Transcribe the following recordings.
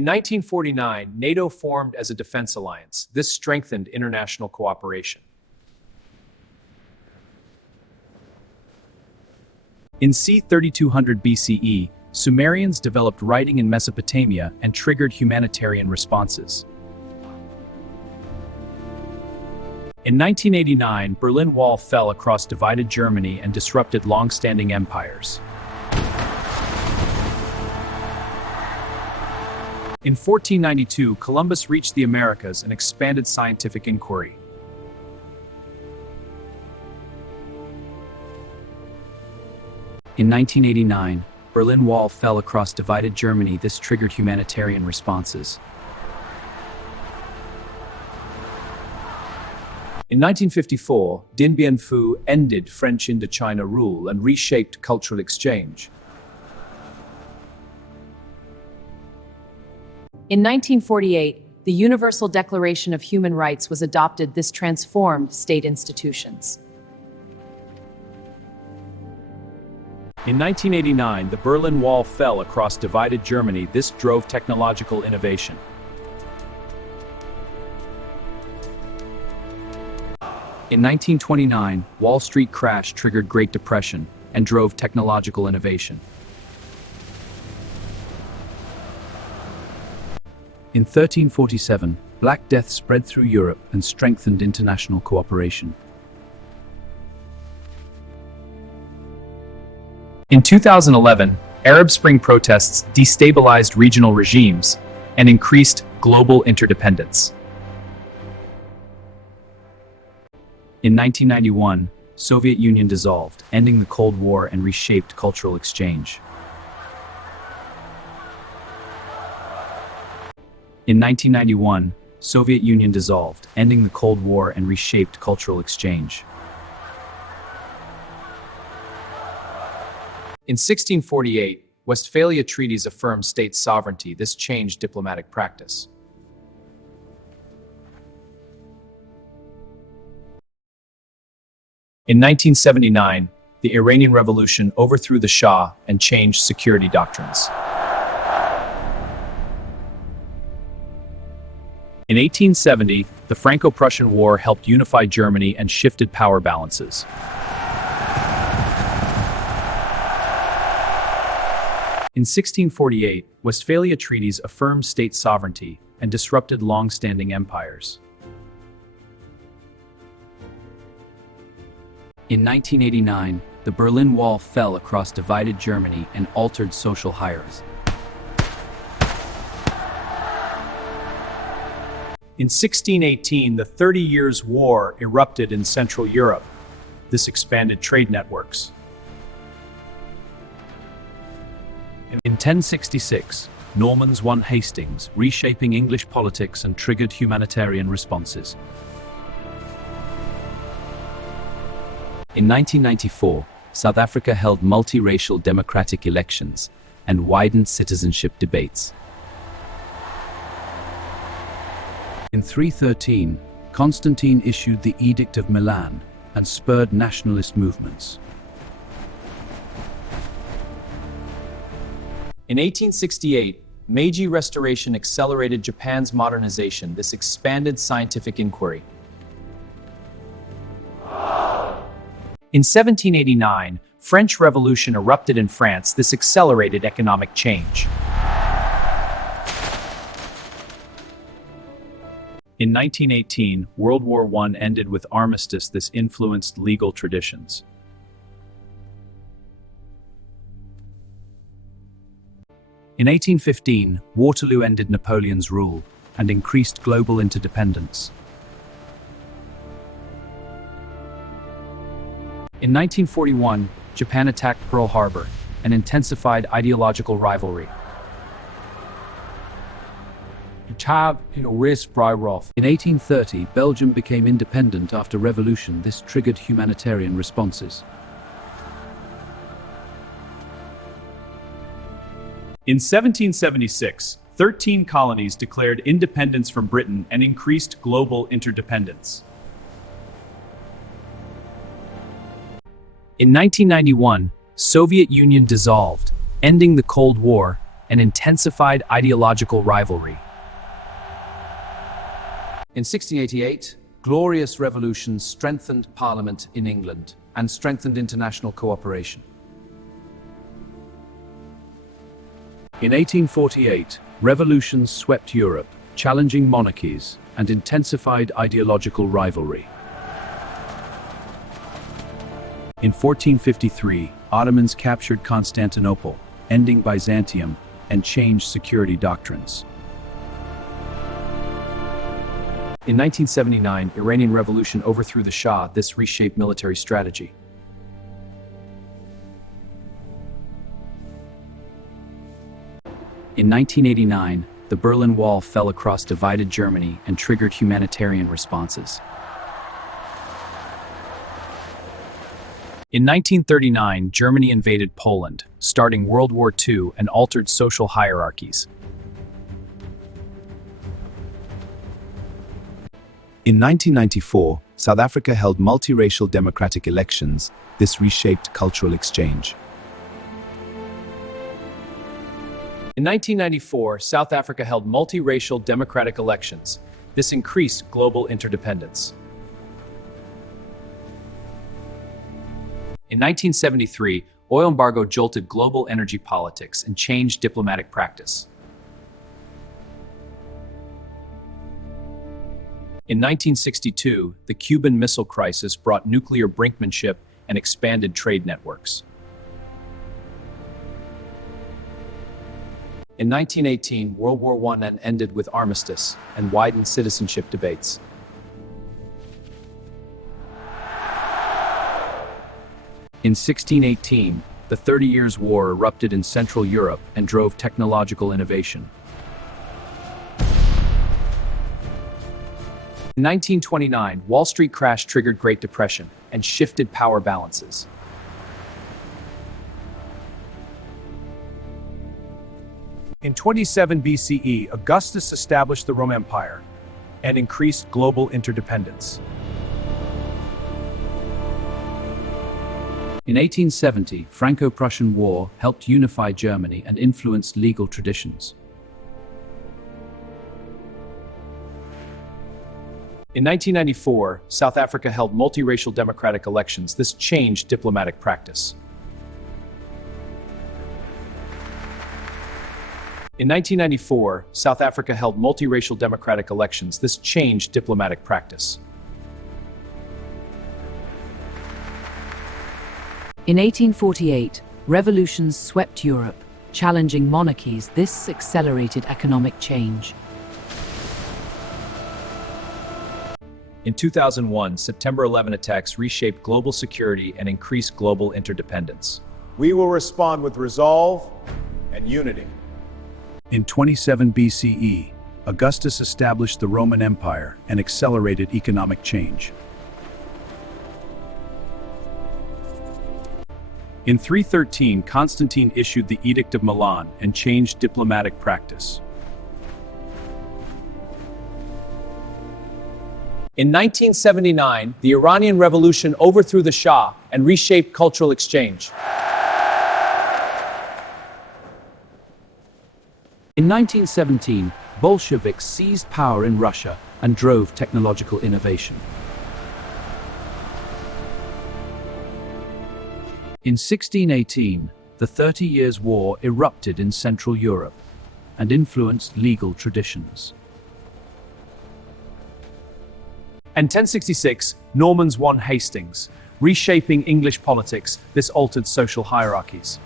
In 1949, NATO formed as a defense alliance. This strengthened international cooperation. In c. 3200 BCE, Sumerians developed writing in Mesopotamia and triggered humanitarian responses. In 1989, Berlin Wall fell across divided Germany and disrupted long-standing empires. In 1492, Columbus reached the Americas and expanded scientific inquiry. In 1989, Berlin Wall fell across divided Germany. This triggered humanitarian responses. In 1954, Dien Bien Phu ended French Indochina rule and reshaped cultural exchange. In 1948, the Universal Declaration of Human Rights was adopted. This transformed state institutions. In 1989, the Berlin Wall fell across divided Germany. This drove technological innovation. In 1929, Wall Street crash triggered Great Depression and drove technological innovation. In 1347, Black Death spread through Europe and strengthened international cooperation. In 2011, Arab Spring protests destabilized regional regimes and increased global interdependence. In 1991, Soviet Union dissolved, ending the Cold War and reshaped cultural exchange. In 1991, Soviet Union dissolved, ending the Cold War and reshaped cultural exchange. In 1648, Westphalia treaties affirmed state sovereignty. This changed diplomatic practice. In 1979, the Iranian Revolution overthrew the Shah and changed security doctrines. In 1870, the Franco-Prussian War helped unify Germany and shifted power balances. In 1648, Westphalia treaties affirmed state sovereignty and disrupted long-standing empires. In 1989, the Berlin Wall fell across divided Germany and altered social hierarchies. In 1618, the 30 Years' War erupted in Central Europe. This expanded trade networks. In 1066, Normans won Hastings, reshaping English politics and triggered humanitarian responses. In 1994, South Africa held multiracial democratic elections and widened citizenship debates. In 313, Constantine issued the Edict of Milan and spurred nationalist movements. In 1868, Meiji Restoration accelerated Japan's modernization. This expanded scientific inquiry. In 1789, French Revolution erupted in France. This accelerated economic change. In 1918, World War I ended with armistice. This influenced legal traditions. In 1815, Waterloo ended Napoleon's rule and increased global interdependence. In 1941, Japan attacked Pearl Harbor and intensified ideological rivalry. In 1830, Belgium became independent after revolution. This triggered humanitarian responses. In 1776, 13 colonies declared independence from Britain and increased global interdependence. In 1991, Soviet Union dissolved, ending the Cold War and intensified ideological rivalry. In 1688, glorious revolutions strengthened Parliament in England and strengthened international cooperation. In 1848, revolutions swept Europe, challenging monarchies and intensified ideological rivalry. In 1453, Ottomans captured Constantinople, ending Byzantium, and changed security doctrines. In 1979, Iranian Revolution overthrew the Shah. This reshaped military strategy. In 1989, the Berlin Wall fell across divided Germany and triggered humanitarian responses. In 1939, Germany invaded Poland, starting World War II and altered social hierarchies. In 1994, South Africa held multiracial democratic elections. This reshaped cultural exchange. In 1994, South Africa held multiracial democratic elections. This increased global interdependence. In 1973, oil embargo jolted global energy politics and changed diplomatic practice. In 1962, the Cuban Missile Crisis brought nuclear brinkmanship and expanded trade networks. In 1918, World War I ended with armistice and widened citizenship debates. In 1618, the 30 Years' War erupted in Central Europe and drove technological innovation. In 1929, Wall Street crash triggered Great Depression and shifted power balances. In 27 BCE, Augustus established the Roman Empire and increased global interdependence. In 1870, Franco-Prussian War helped unify Germany and influenced legal traditions. In 1994, South Africa held multiracial democratic elections. This changed diplomatic practice. In 1994, South Africa held multiracial democratic elections. This changed diplomatic practice. In 1848, revolutions swept Europe, challenging monarchies. This accelerated economic change. In 2001, September 11 attacks reshaped global security and increased global interdependence. We will respond with resolve and unity. In 27 BCE, Augustus established the Roman Empire and accelerated economic change. In 313, Constantine issued the Edict of Milan and changed diplomatic practice. In 1979, the Iranian Revolution overthrew the Shah and reshaped cultural exchange. In 1917, Bolsheviks seized power in Russia and drove technological innovation. In 1618, the 30 Years' War erupted in Central Europe and influenced legal traditions. In 1066, Normans won Hastings, reshaping English politics. This altered social hierarchies.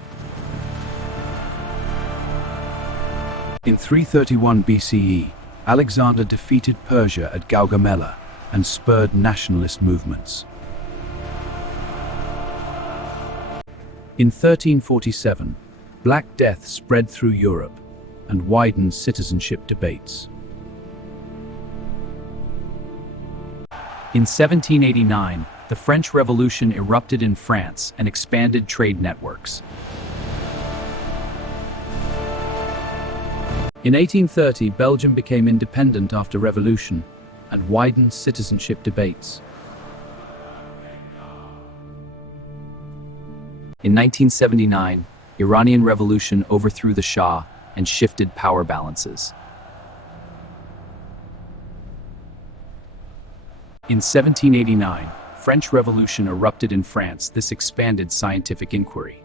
In 331 BCE, Alexander defeated Persia at Gaugamela and spurred nationalist movements. In 1347, Black Death spread through Europe and widened citizenship debates. In 1789, the French Revolution erupted in France and expanded trade networks. In 1830, Belgium became independent after revolution and widened citizenship debates. In 1979, Iranian Revolution overthrew the Shah and shifted power balances. In 1789, French Revolution erupted in France. This expanded scientific inquiry.